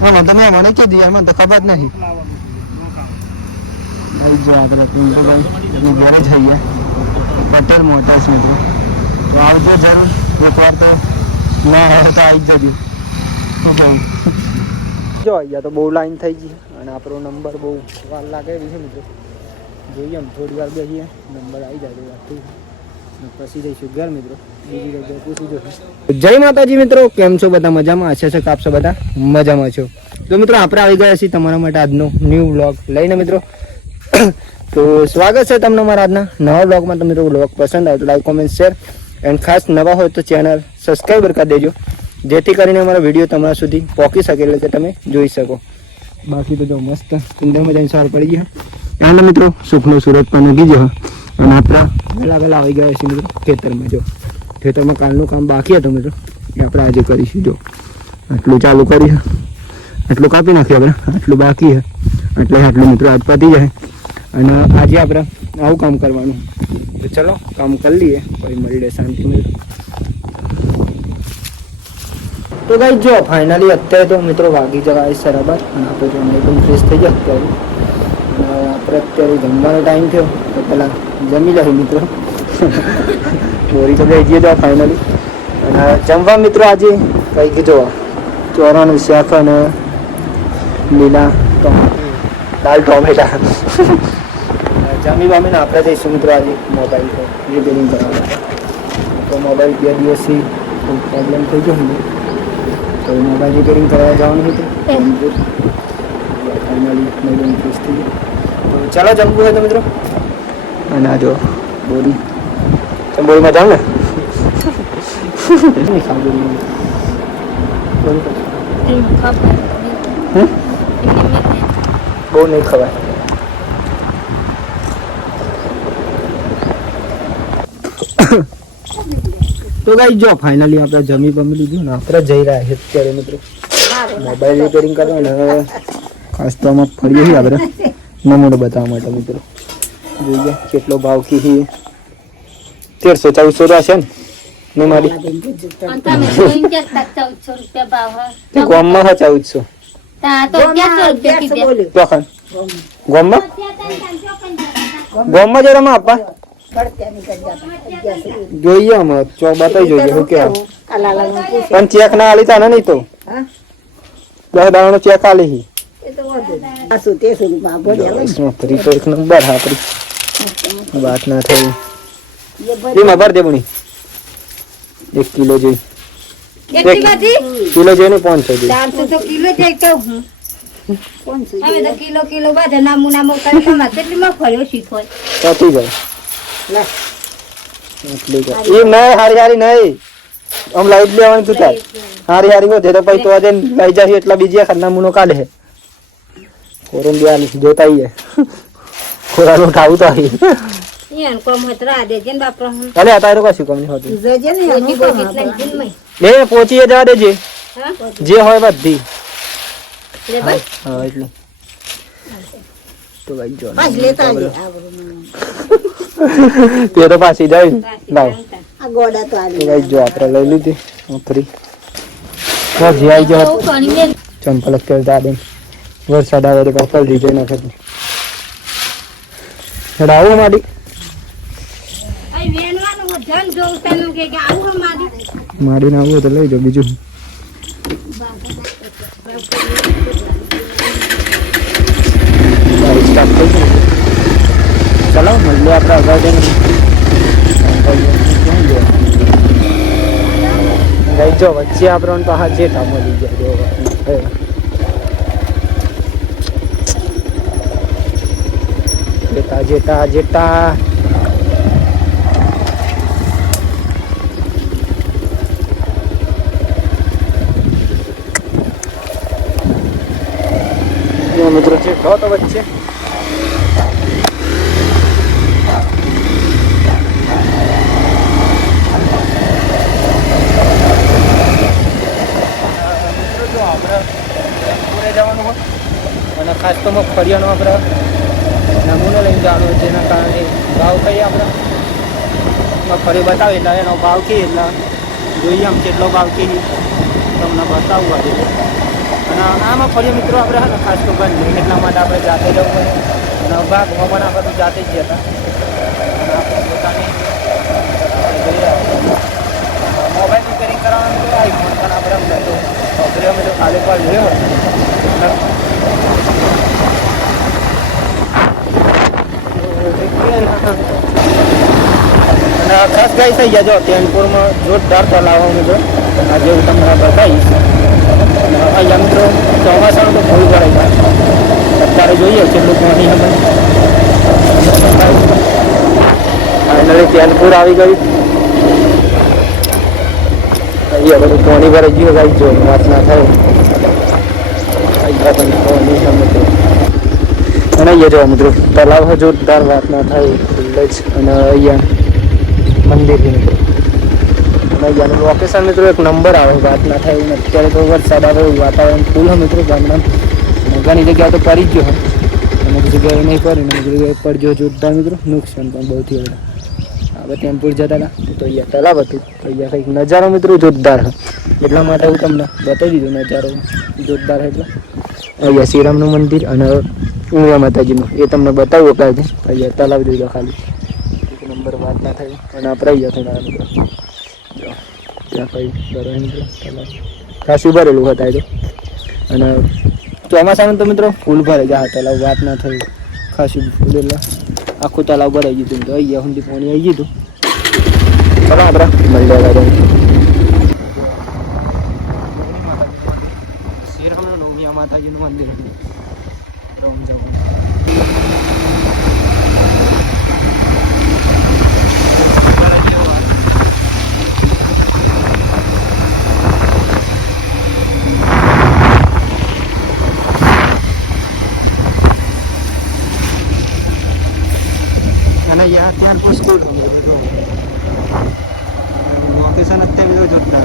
મને તમે મને કીધું યાર, મને તો ખબર જ નહીં. જો આપણે પિન્ટુભાઈ ઘરે જઈએ પટેલ મોટર્સ મિત્રો, તો આવતો જરૂર એકવાર તો ના આવે તો આવી જજો. જો અહીંયા તો બહુ લાઈન થઈ ગઈ અને આપણો નંબર બહુ વાર લાગે એવી છે મિત્રો. જોઈએ એમ થોડી વાર બેસીએ, નંબર આવી જાય વાત પછી જઈશું ઘર મિત્રો. બીજી જગ્યાએ પૂછી જોઈશું. જય માતાજી મિત્રો, કેમ છો બધા? મજામાં? આશા છે કે આપ બધા મજામાં છો. તો મિત્રો આપણે આવી ગયા છીએ તમારા માટે આજનો ન્યૂ વ્લોગ લઈને મિત્રો. તો સ્વાગત છે તમને મારા આજના નવા વ્લોગમાં. તો મિત્રો વ્લોગ પસંદ આવે તો લાઈક કોમેન્ટ શેર એન્ડ ખાસ નવા હોય તો ચેનલ સબસ્ક્રાઈબર કરી દેજો, જેથી કરીને અમારા વિડીયો તમારા સુધી પહોંચી શકે, એટલે કે તમે જોઈ શકો. બાકી તો જો મસ્ત સુંદરમાં જઈને સાર પડી ગયા એના મિત્રો. સુખનો સુરત પણ ઉગી ગયો અને આપણા વહેલા આવી ગયા છે મિત્રો ખેતરમાં. જો ખેતરમાં કાલનું કામ બાકી હતું મિત્રો, એ આપણે આજે કરીશું. જો આટલું ચાલુ કરીએ, આટલું કાપી નાખીએ આપણે, આટલું બાકી છે એટલે આટલું મિત્રો આજ પતી જાય. અને આજે આપણે આવું કામ કરવાનું. તો ચલો કામ કરી લઈએ, પછી મળી રહે શાંતિ મિત્રો. તો ગાઈ જો ફાઇનલી અત્યારે તો મિત્રો વાગી જવાય બરાબર, અને આપણે જો એકદમ ફ્રેશ થઈ ગયા અત્યારે. અને આપણે અત્યારે જમવાનો ટાઈમ થયો તો પહેલાં જમી લઈએ મિત્રો. બોરી તો ગઈ જઈએ તો ફાઇનલી. અને જમવા મિત્રો આજે કંઈક જો ચોરાનું શાક અને લીલા દાળ ટોમેટા જમી વામીને આપણે જઈશું મિત્રો આજે મોબાઈલ પર રિપેરિંગ કરવા. તો મોબાઈલ 2 દિવસથી પ્રોબ્લેમ થઈ ગયો ને, તો મોબાઈલ રિપેરિંગ કરવા જવાનું હતું ફાઇનલી મેડમ ખુશ થઈ ગઈ. તો ચાલો જમવું હોય તો મિત્રો. અને આ જો બોરી બોરીમાં જાવ ને નહીં ખાવું બહુ નહીં ખવાય. તો ગાઈ જો ફાઇનલી આપણે જમી બમી લીધું ને આપણે જઈ રહ્યા છે અત્યારે મિત્રો મોબાઈલ રિપેરિંગ કરવા. ને ખાસ તો આમાં ફરીએ છીએ આપણે નમૂનો બતાવવા માટે મિત્રો. જોઈએ કેટલો ભાવ કી 1300-1400 છે ને મારી ગામમાં 1400 ગામમાં જરા આપવા જોઈએ. આમાં બતાવી જોઈએ શું કે પણ ચેક ના આલી તાને નહીં તો 10 દાણાનો ચેક આલી નંબર આપડી વાત ના થઈ. એમાં ભર દે બુણી 1 કિલો જોઈ, 1 કિલો જોઈને 500 જોઈ. 400 તો કિલો જાય તો હું 500 હવે તો કિલો બાદ નામુના મોકલી તમારે કેટલી માં ફર્યો શીખોય પતી જાય લે એટલી કે એ નહીં હારી નહીં આમ લાઈટ લેવાની તું તાર હારી વધે તો પછી તો આજે લઈ જાય એટલા બીજી આખા નામુનો કાઢે છે. કોરમ બિયાની જોતા આવીએ ખોરાનું ખાવું તો આવી યાર કોમ હતરા દે જેન બાપ અલે આ તારું કશું કમ નહીં હોતું. જજે ને હજી બહુ કેટલા દિન મે લે પહોંચી જવા દેજે જે હોય બધી લે ભાઈ. હા એટલે તો ભાઈ જો પાસ લેતા આવજે તે તો પાછી જાય લાવ આ ગોડા તો આલી ભાઈ જો આપણે લઈ લીધી ઉતરી જે આવી જાવ ચંપલ કરતા દે વરસાદ આવે તો કપલ દીજે ના કરે ચડાવો માડી આ વેનવાનું ધન જોતાનું કે આવું માડી ના આવું તો લઈ જાવ. બીજું સ્ટાર્ટ થઈ ગયું. ચલો મળીએ આપણે આગળ જઈને ગઈ જો વચ્ચે આપણને તો હા જેઠા મળી ગયા. જેટા જેટા મિત્રો જેઠો તો વચ્ચે જવાનું હોય અને ખાસ તો મગફળીયાનો આપણે નમૂનો લઈને જવાનો, જેના કારણે ભાવ કહીએ આપણે મગફળી બતાવે એટલે એનો ભાવ કહીએ એટલે જોઈએ આમ કેટલો ભાવ કહીએ તમને બતાવવું આજે. અને આમાં ફરીએ મિત્રો આપણે હા ને ખાસ તો બંધ નહીં એટલા માટે આપણે જાતે જવું પડે અને ભાગ પણ આપણે તો જાતે જ જતા અને આપણે પોતાની મોબાઈલ રિપેરિંગ કરાવવાનું તો આઈફોન પણ આપણે અમને તો વાપર્યો અમે તો કાલે પણ જોયો અને ખાસ ગાઈ થઈ ગયા જો ટેનપુરમાં જોરદાર તલાવ મિત્રો આજે હું તમને બતાવીશ અહીંયા મિત્રો ચોમાસાનું તો ફૂલ ભરાઈ જાય અત્યારે જોઈએ કેટલું પાણી અમે ફાઇનલી ટેનપુર આવી ગયું અહીંયા બધું પાણી ભરાઈ ગયું ગાઈ જો વાત ના થાય અહીંયા પણ પાણી અમે તો અને અહીંયા જો મિત્રો તલાવ જોરદાર વાત ના થાય ફૂલ જ અને અહીંયા મંદિર મિત્રો અને અહીંયાનું લોકેશન મિત્રો એક નંબર આવે વાત ના થાય એવું અત્યારે તો વરસાદ આવે એવું વાતાવરણ ફૂલ હોય મિત્રો ગામડામાં ઘણી જગ્યાએ તો પડી જ ગયો અમુક જગ્યાએ નહીં પડી અમુક જગ્યાએ પડજો જોરદાર મિત્રો નુકસાન પણ બહુ થયું આપણે ટેમ્પુર જતા હતા તો અહીંયા તલાવ હતું તો અહીંયા કંઈક નજારો મિત્રો જોરદાર હોય એટલા માટે હું તમને બતાવી દીધું નજારો જોરદાર એટલે અહીંયા શ્રીરામનું મંદિર અને ઉમિયા માતાજીનું એ તમને બતાવ્યું કાંઈ અહીંયા તલાવ દીધો ખાલી એક નંબર વાત ના થાય અને આપણે અહીંયા થોડા મિત્રો ત્યાં કંઈ બરો મિત્રો તલાવ ખાસું ભરેલું હતા તો અને ચોમાસાનું તો મિત્રો ફૂલ ભરાઈ ગયા તલાવ વાત ના થઈ ખાસું ફૂલ એટલે આખું તલાવ ભરાઈ ગયું તો અહીંયા સુધી પાણી આવી ગયું ચલો આપણે મળ્યા શ્રીરામનું ઉમિયા માતાજીનું મંદિર હતું અને યાર ત્યાં પણ સ્કૂલ લોકેશન અત્યારે બધું જોતા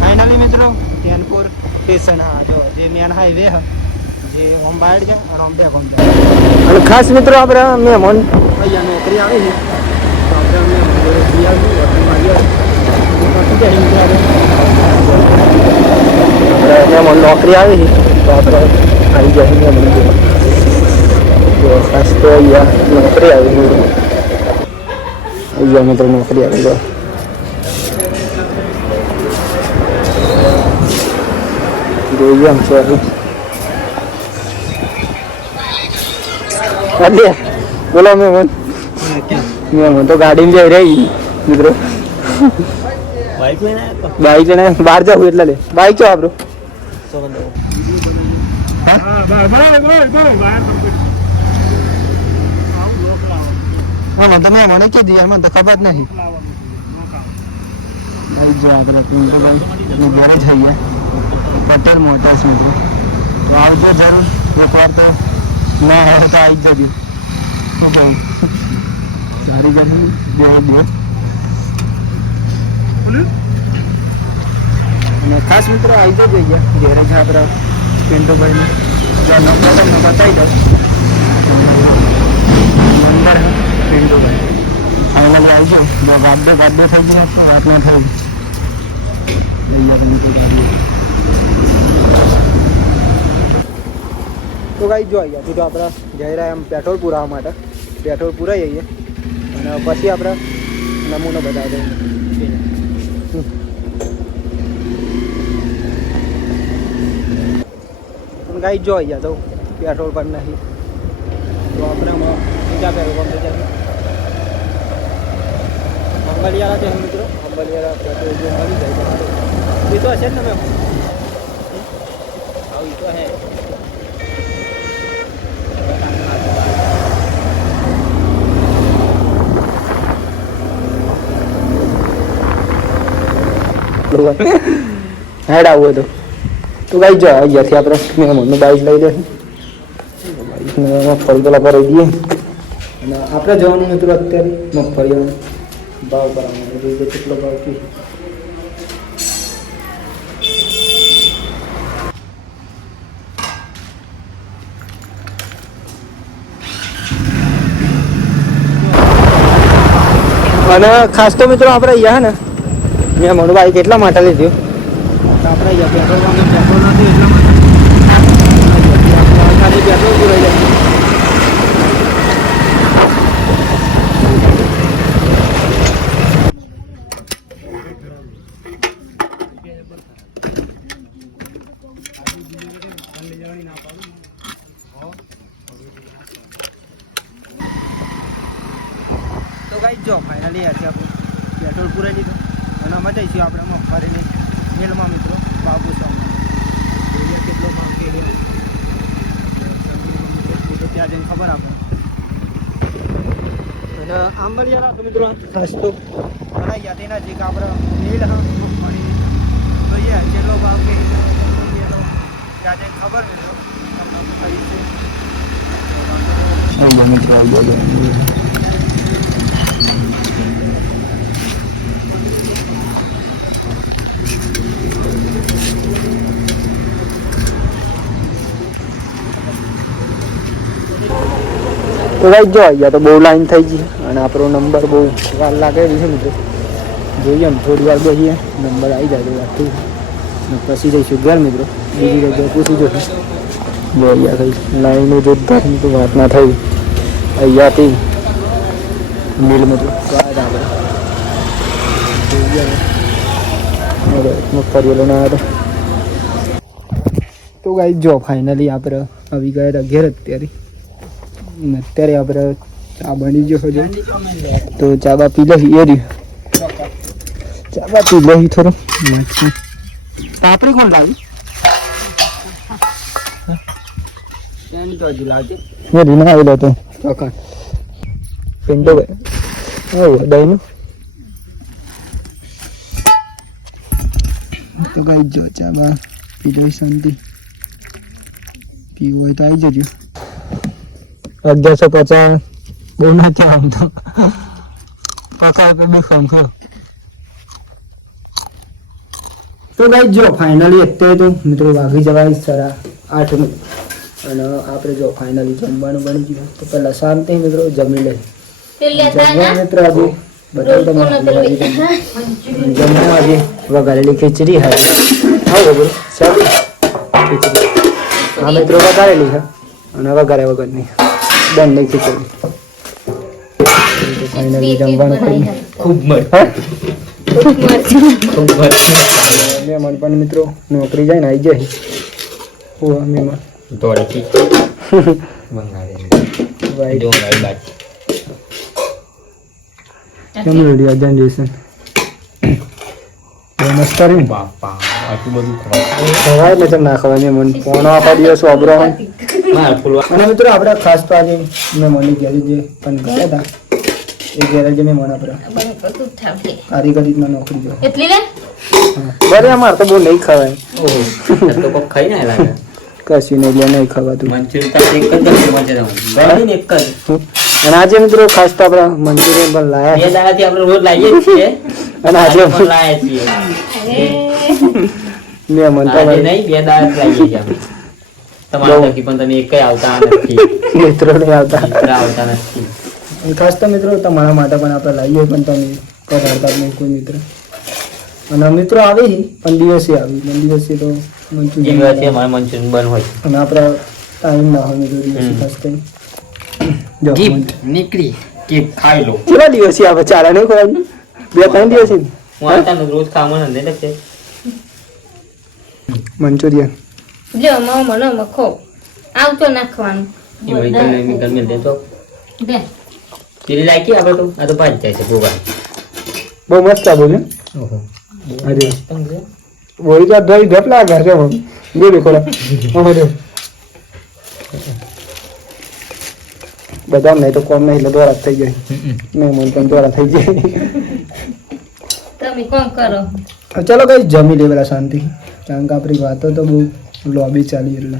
ફાઇનલી મિત્રો ટેનપુર સ્ટેશન હા જો જે મેન હાઈવે હા જે ઓમ બાયડ છે અને ઓમ બે ઓમ અને ખાસ મિત્રો આપણે મહેમાન અહીંયા નોકરી આવી છે તો આપણે મહેમાન નોકરી આવી છે તો આપણે આવી જાય ખાસ તો અહીંયા નોકરી આવી ગઈ અહીંયા મિત્રો નોકરી આવી ગયો જોઈએ આમ સોરી અરે બોલો મેં તો ગાડીમાં જઈ રહી મિત્રો બાઈક લઈને બહાર જાઉં એટલે લે બાઈક છો આપણું તમે મને કીધું યાર મને તો ખબર જ નહીં જો આપણે પિન્ટુભાઈ ઘરે જ જઈએ પટેલ મોટર્સ મિત્રો તો આવજો જરૂર એકવાર તો ના હોય તો આવી જ જજો ઓકે સારી ગઈ બે અને ખાસ મિત્રો આવી જજો અહીંયા ઘેરે છે આપણા પિન્ટુભાઈનું જો નંબર તમને બતાવી દઉં નંબર પિન્ટુભાઈ ફાઇનલી આવી જાઓ ગાડો થઈ ગયો વાત ના થઈ તો ગાઈ જો અહીંયા તો આપણે જઈ રહ્યા એમ પેટ્રોલ પુરાવા માટે પેટ્રોલ પુરાઈ જઈએ અને પછી આપણે નમૂનો બતાવી દઈએ પણ ગાઈ જો અહીંયા તો પેટ્રોલ પણ નહીં તો આપણે બીજા પેટ્રોલ પંપ જઈએ અંબલિયાળા છે મિત્રો અંબલિયાળા પેટ્રોલ જો મળી જાય એ તો હશે જ ને મેમ આવું તો હે હેડ આવું હતું તો ગાઈ જો અહીંયાથી આપણે મહેમાનનું બાઈક લઈ દે બાઈકને મગફળી પેલા ભરાઈ દઈએ અને આપણે જવાનું મિત્રો અત્યારે મગફળીનો ભાવ કરાવવાનો જોઈએ કેટલો ભાવ છે અને ખાસ તો મિત્રો આપણે અહીંયા ને મેં મારું બાઈક એટલા માટે લીધું આપણે પેટ્રોલ પંપે પેટ્રોલ નથી એટલા માટે ખાલી પેટ્રોલ પૂરાઈ જાય. તો ગાઈ જો ફાઇનલી આજે આપણે પેટ્રોલ પૂરાઈ લીધું અને અમે જઈશું આપણે મગફળીની મિલમાં મિત્રો બાબુ જોઈએ કેટલો ભાવ કેડ્યો ત્યાં જઈને ખબર આપણે અને આંબલિયા તો મિત્રો રસ્તો ઘણા ગયા તેના જે આપણે મિલ મગફળી જોઈએ કેટલો ભાવ કે ત્યાં જઈને ખબર મિત્રો તો ભાઈ જો અહીંયા તો બહુ લાઈન થઈ ગઈ અને આપણો નંબર બહુ વાર લાગે છે મિત્રો જોઈએ ને થોડી વાર બેસીએ નંબર આવી જાય તો વાતું પછી જઈશું ઘર મિત્રો બીજી જગ્યાએ પૂછી જોઈશું જો અહીંયા થઈ લાઈનો જોતા તો વાત ના થઈ અહીંયાથી મિલ મિત્રો વાત આપણે મગફળીઓ ના હતા તો ગાઈ જો ફાઇનલી આપણે આવી ગયા હતા ઘેર અત્યારે આપણે ચા બની ગયો હજુ તો ચા બા પી લઈ એ રહ્યું ચા બા પી લઈ થોડું પાપડી કોણ લાવી તો હજુ લાવજે ના આવેલો તો પિંડો દહીંનું તો કઈ જો ચા બા પી લઈ શાંતિ પીવું હોય તો આવી જજો 1150 બહુ ના થયા આમ તો 50 રૂપિયા બી ફોન કરો તો ગાઈ જો ફાઇનલી અત્યારે તો મિત્રો વાગી જવાય 8:30 અને આપણે જો ફાઇનલી જમવાનું બની ગયું તો પહેલાં શાંતિ મિત્રો જમી લઈએ મિત્રો આજે બતાવું તમને જમવા આજે વઘારેલી ખીચડી હા સારી ખીચડી હા મિત્રો વઘારેલી છે અને વઘારે વગરની બંને ખીચડી ફાઇનલી જમવાનું કરી ખૂબ મહેમાન પણ મિત્રો નોકરી જાય ને આવી જાય મહેમાન ના ખવાય મહેમાન પોણો આખા દિવસ વાપરો હોય અને મિત્રો આપણે ખાસ તો આજે મહેમાનની ઘેર જે પણ ગયા હતા એ ઘેર જે મહેમાન આપણે કારીગરીમાં નોકરી જો બરે અમારે તો બહુ નહીં ખવાય કશું નહીં લે નહીં ખવાતું અને આજે મિત્રો ખાસ તો આપણે મંચુરિયન પણ લાયા અને આજે મહેમાન તો ખાસ તો મિત્રો તમારા માટે પણ આપણે લાવીએ પણ તમે પધારતા નહીં કોઈ મિત્ર અને મિત્રો આવી પણ દિવસે આવી પણ દિવસે તો મંચુરિયન બંધ હોય અને આપણા ટાઈમ ના હોય મિત્રો દિવસે ખાસ કરી નીકળી કેક ખાઈ લો કેટલા દિવસે આવે ચારા નહીં ખવાય 2-3 દિવસે રોજ ખાવાનું મંચુરિયન લ્યો મને મખો આવતો નાખવાનું બહુ મસ્ત આ બોલ્યું અરે વही तो दही ढपला घर के हम ये देखो ना हमारे बदाम नहीं तो कौन नहीं द्वारा થઈ જાય मैं मन तो द्वारा થઈ જાય તમે કોણ કરો ચલો ગાઈસ જમી લે પેલા શાંતિ કારણ કે આપણી વાતો તો બહુ લોબી ચાલી એટલે